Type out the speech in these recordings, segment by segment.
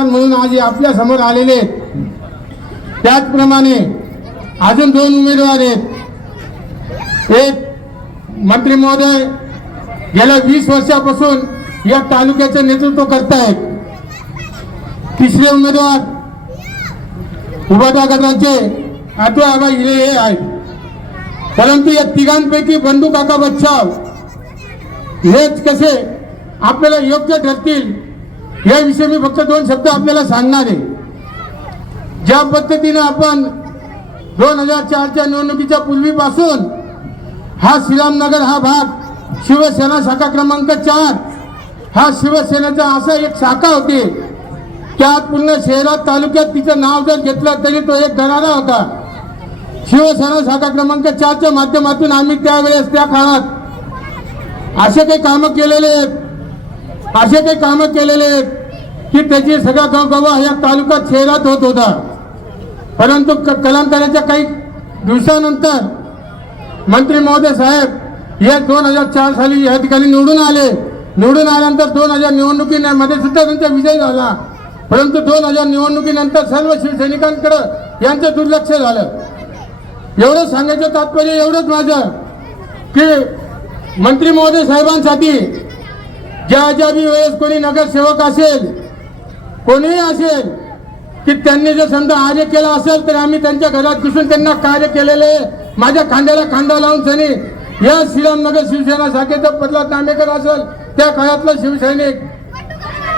उमेदवार म्हणून आज आपल्यासमोर आलेले आहेत. त्याचप्रमाणे अजून दोन उमेदवार आहेत. एक मंत्री महोदय गेल्या वीस वर्षापासून या तालुक्याचे नेतृत्व करतायत. तिसरे उमेदवार उभाटा गटाचे आठवे आबा हिरे हे आहेत. परंतु या तिघांपैकी बंधू काका बच्चाव हेच कसे आपल्याला योग्य ठरतील याविषयी मी फक्त दोन शब्द आपल्याला सांगणार आहे. ज्या पद्धतीनं आपण दोन हजार चारच्या निवडणुकीच्या पूर्वीपासून हा श्रीरामनगर हा भाग शिवसेना शाखा क्रमांक चार हा शिवसेनेचा असा एक शाखा होती त्यात पूर्ण शहरात तालुक्यात तिचं नाव जर घेतलं तरी तो एक दरारा होता. शिवसेना शाखा क्रमांक चारच्या माध्यमातून आम्ही त्यावेळेस त्या काळात असे काही कामं केलेले आहेत. असे काही कामं केलेले आहेत की त्याची सगळा गवगवा या तालुक्यात शहरात होत होता. परंतु क- कलांतराच्या काही दिवसानंतर मंत्री महोदय साहेब हे दोन हजार चार साली या ठिकाणी निवडून आले. निवडून आल्यानंतर दोन हजार निवडणुकीमध्ये सुद्धा त्यांचा विजय झाला. परंतु दोन हजार निवडणुकीनंतर सर्व शिवसैनिकांकडं यांचं दुर्लक्ष झालं. एवढं सांगायचं तात्पर्य एवढंच माझं की मंत्री महोदय साहेबांसाठी ज्या ज्या बी वेळेस कोणी नगरसेवक असेल कोणीही असेल की त्यांनी जर समजा कार्य केलं असेल तर आम्ही त्यांच्या घरात घुसून त्यांना कार्य केलेले माझ्या खांद्याला खांदा लावून सनी या श्रीरामनगर शिवसेना शाखेचा प्रल्हाद नामेकर असेल त्या काळातला शिवसैनिक.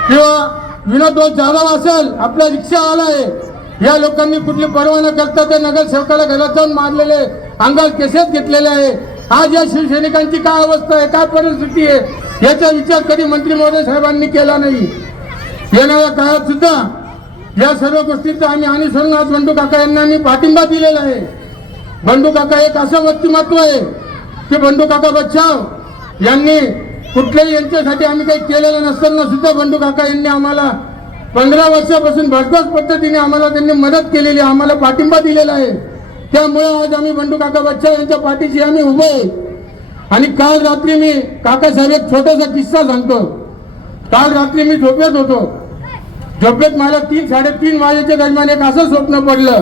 किंवा विनोद जाधव असेल आपला रिक्षावाला आहे या लोकांनी कुठली पर्वा न करता त्या नगरसेवकाला घरात जाऊन मारलेले अंगात केसेस घेतलेले आहे. आज या शिवसैनिकांची काय अवस्था आहे काय परिस्थिती आहे? याचा विचार कधी मंत्री महोदय साहेबांनी केला नाही. येणाऱ्या काळात सुद्धा या सर्व गोष्टींचा आम्ही अनुसरून आज बंडू काका यांना आम्ही पाठिंबा दिलेला आहे. बंडू काका एक असं व्यक्तिमत्व आहे की बंडू काका बच्चाव यांनी कुठल्याही यांच्यासाठी आम्ही काही केलेलं नसताना सुद्धा बंडू काका यांनी आम्हाला पंधरा वर्षापासून भरघोस पद्धतीने आम्हाला त्यांनी मदत केलेली आम्हाला पाठिंबा दिलेला आहे. त्यामुळे आज आम्ही बंडू काका बच्चाव यांच्या पाठीशी आम्ही उभे आहे. आणि काल रात्री मी काकासाहेब एक छोटासा किस्सा सांगतो. काल रात्री मी झोपेत होतो. झोपेत मला तीन साडेतीन वाजेच्या दरम्यान एक असं स्वप्न पडलं.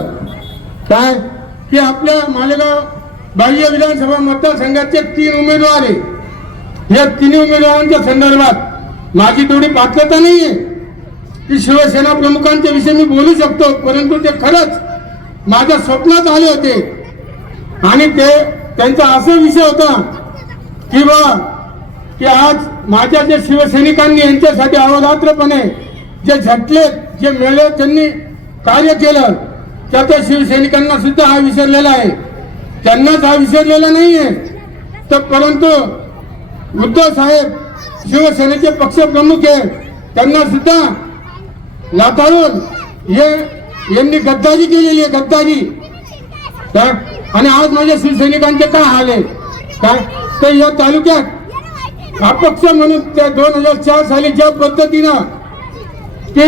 काय? की आपल्या मालेगाव बाह्य विधानसभा मतदारसंघाचे तीन उमेदवार आहे. या तिन्ही उमेदवारांच्या संदर्भात माझी तेवढी पात्रता नाहीये. की शिवसेना प्रमुखांच्या विषयी मी बोलू शकतो परंतु ते खरंच माझ्या स्वप्नात आले होते. आणि ते त्यांचा असा विषय होता की बा की आज माझ्या जे शिवसैनिकांनी यांच्यासाठी अवधात्रपणे जे झटलेत जे मिळले त्यांनी कार्य केलं त्या त्या शिवसैनिकांना सुद्धा हा विसरलेला आहे. त्यांनाच हा विसरलेला नाहीये. तर परंतु उद्धव साहेब शिवसेनेचे पक्षप्रमुख आहे त्यांना सुद्धा लाताळून हे यांनी गद्दारी केलेली आहे गद्दारी. काय आणि आज माझ्या शिवसैनिकांचे काय हाल आहे? काय तर या तालुक्यात अपक्ष म्हणून त्या दोन हजार चार साली ज्या पद्धतीनं ते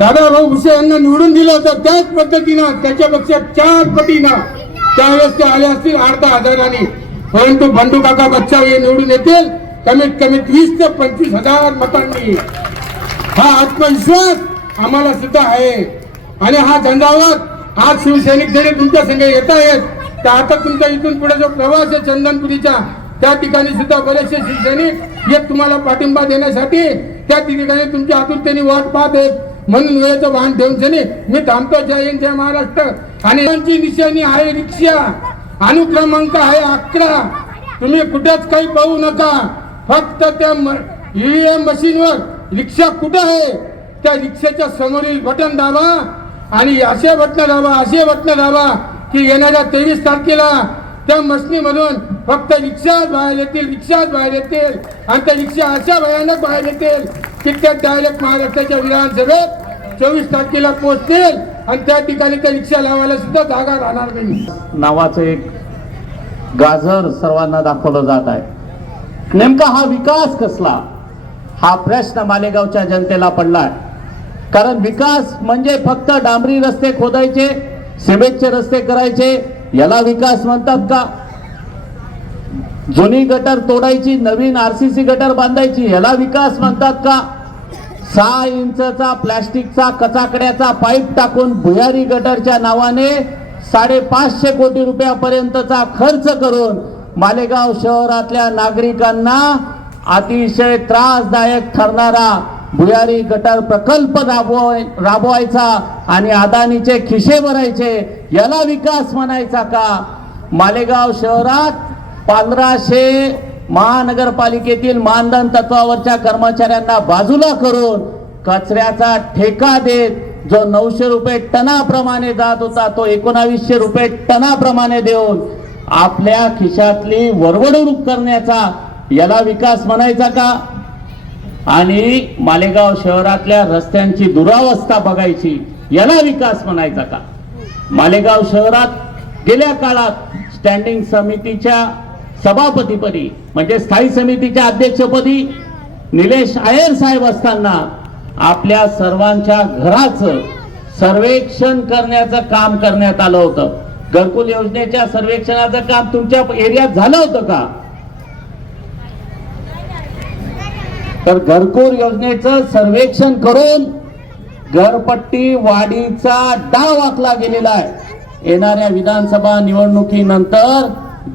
दादाभाऊ भुसे यांना निवडून दिलं होतं त्याच पद्धतीनं त्याच्यापेक्षा चार पटीनं त्यावेळेस ते आले असतील अर्धा हजारांनी. परंतु बंडू काका बच्चा हे निवडून येतील कमीत कमी वीस ते पंचवीस हजार मतांनी. हा आत्मविश्वास आम्हाला सुद्धा आहे. आणि हा झंझावत आज शिवसैनिक जरी तुमच्या संघ येत आहेत तर आता तुमच्या इथून पुढे जो प्रवास आहे चंदनपुरीचा त्या ठिकाणी सुद्धा बरेचसे शिवसैनिक येत तुम्हाला पाठिंबा देण्यासाठी. त्या ठिकाणी तुमच्या आतुरतेने वाट पाहत आहेत. म्हणून वेळेचं वाहन ठेवून मी थांबतो. जय हिंद जय महाराष्ट्र. आणि निशाणी आहे रिक्षा. अनुक्रमांक आहे अकरा. तुम्ही कुठेच काही पाहू नका. फक्त त्या ईव्हीएम मशीनवर रिक्षा कुठं आहे? त्या रिक्षाच्या समोरील बटन दाबा. आणि असे बटन दाबा असे बटन दाबा. की येणाऱ्या तेवीस तारखेला त्या मशनीमधून फक्त रिक्षाच बाहेर येतील रिक्षाच बाहेर येतील. आणि त्या रिक्षा अशा भयानक बाहेर येतील की त्या डायरेक्ट महाराष्ट्राच्या विधानसभेत चोवीस तारखेला पोहोचतील आणि त्या ठिकाणी त्या रिक्षा लावायला सुद्धा जागा राहणार नाही. नावाचं एक गाजर सर्वांना दाखवलं जात आहे. नेमका हा विकास कसला? हा प्रश्न मालेगावच्या जनतेला पडलाय. कारण विकास म्हणजे फक्त डांबरी रस्ते खोदायचे सिमेंटचे रस्ते करायचे. याला विकास म्हणतात का? जुनी गटर तोडायची नवीन आरसीसी गटर बांधायची याला विकास म्हणतात का? सहा इंचचा प्लॅस्टिकचा कचाकड्याचा पाईप टाकून भुयारी गटरच्या नावाने साडेपाचशे कोटी रुपयापर्यंतचा खर्च करून मालेगाव शहरातल्या नागरिकांना अतिशय त्रासदायक ठरणारा भुयारी गटर प्रकल्प राबवाय राबवायचा आणि अदानीचे खिशे भरायचे याला विकास म्हणायचा का? मालेगाव शहरात पंधराशे महानगरपालिकेतील मानधन तत्वावरच्या कर्मचाऱ्यांना बाजूला करून कचऱ्याचा ठेका देत जो नऊशे रुपये टनाप्रमाणे जात होता तो एकोणावीसशे रुपये टनाप्रमाणे देऊन आपल्या खिशातली वरवडणूक करण्याचा याला विकास म्हणायचा का? आणि मालेगाव शहरातल्या रस्त्यांची दुरावस्था बघायची याला विकास म्हणायचा का? मालेगाव शहरात गेल्या काळात स्टँडिंग समितीच्या सभापतीपदी म्हणजे स्थायी समितीच्या अध्यक्षपदी निलेश आयर साहेब असताना आपल्या सर्वांच्या घराचं सर्वेक्षण करण्याचं काम करण्यात आलं होतं. घरकुल योजनेच्या सर्वेक्षणाचं काम तुमच्या एरियात झालं होतं का? तर घरकुल योजनेचं सर्वेक्षण करून घरपट्टी वाढीचा डाव आखला गेलेला आहे. येणाऱ्या विधानसभा निवडणुकीनंतर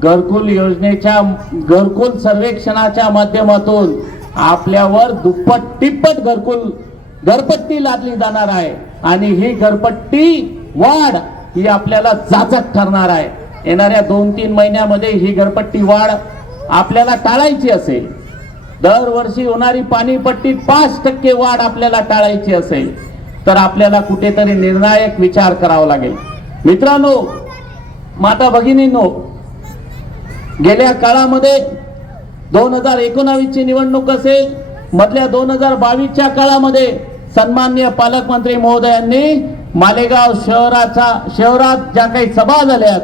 घरकुल योजनेच्या घरकुल सर्वेक्षणाच्या माध्यमातून आपल्यावर दुप्पट तिप्पट घरकुल घरपट्टी लादली जाणार आहे. आणि ही घरपट्टी वाढ ही आपल्याला जाचक ठरणार आहे. येणाऱ्या दोन तीन महिन्यामध्ये ही घरपट्टी वाढ आपल्याला टाळायची असेल. दरवर्षी होणारी पाणीपट्टी पाच टक्के वाढ आपल्याला टाळायची असेल तर आपल्याला कुठेतरी निर्णायक विचार करावा लागेल. मित्रांनो माता भगिनींनो गेल्या काळामध्ये दोन हजार एकोणावीस ची निवडणूक असेल मधल्या दोन हजार बावीसच्या काळामध्ये सन्मान्य पालकमंत्री महोदयांनी मालेगाव शहराचा शहरात ज्या काही सभा झाल्यात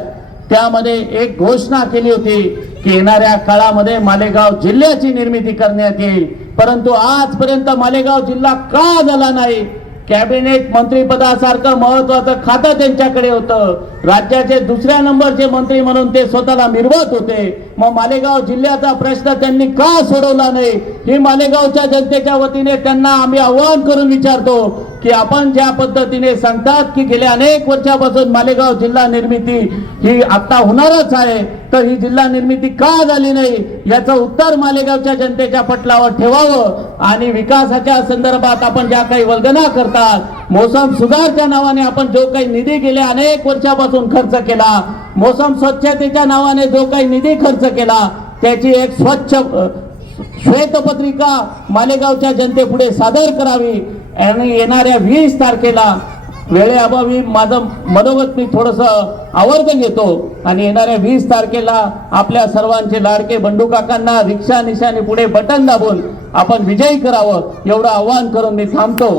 त्यामध्ये एक घोषणा केली होती की येणाऱ्या काळामध्ये मालेगाव जिल्ह्याची निर्मिती करण्यात येईल. परंतु आजपर्यंत मालेगाव जिल्हा का झाला नाही? कॅबिनेट मंत्रीपदासारखं महत्वाचं खातं त्यांच्याकडे होतं. राज्याचे दुसऱ्या नंबरचे मंत्री म्हणून ते स्वतःला मिरवत होते. मग मालेगाव जिल्ह्याचा प्रश्न त्यांनी का सोडवला नाही? ही मालेगावच्या जनतेच्या वतीने त्यांना आम्ही आव्हान करून विचारतो की आपण ज्या पद्धतीने सांगतात की गेल्या अनेक वर्षापासून मालेगाव जिल्हा निर्मिती ही आता होणारच आहे तर ही जिल्हा निर्मिती का झाली नाही? याचं उत्तर मालेगावच्या जनतेच्या पटलावर ठेवावं आणि विकासाच्या संदर्भात आपण ज्या काही वल्गना करतात मोसम सुधारच्या नावाने आपण जो काही निधी गेल्या अनेक वर्षापासून खर्च केला मोसम स्वच्छतेच्या नावाने जो काही निधी खर्च केला त्याची एक स्वच्छ श्वेतपत्रिका मालेगावच्या जनतेपुढे सादर करावी आणि येणाऱ्या वीस तारखेला वेळेअभावी माझं मनोगत मी थोडस आवर्जून घेतो आणि येणाऱ्या वीस तारखेला आपल्या सर्वांचे लाडके बंडू काकांना रिक्षा निशाने पुढे बटन दाबून आपण विजयी करावं एवढं आवाहन करून मी थांबतो.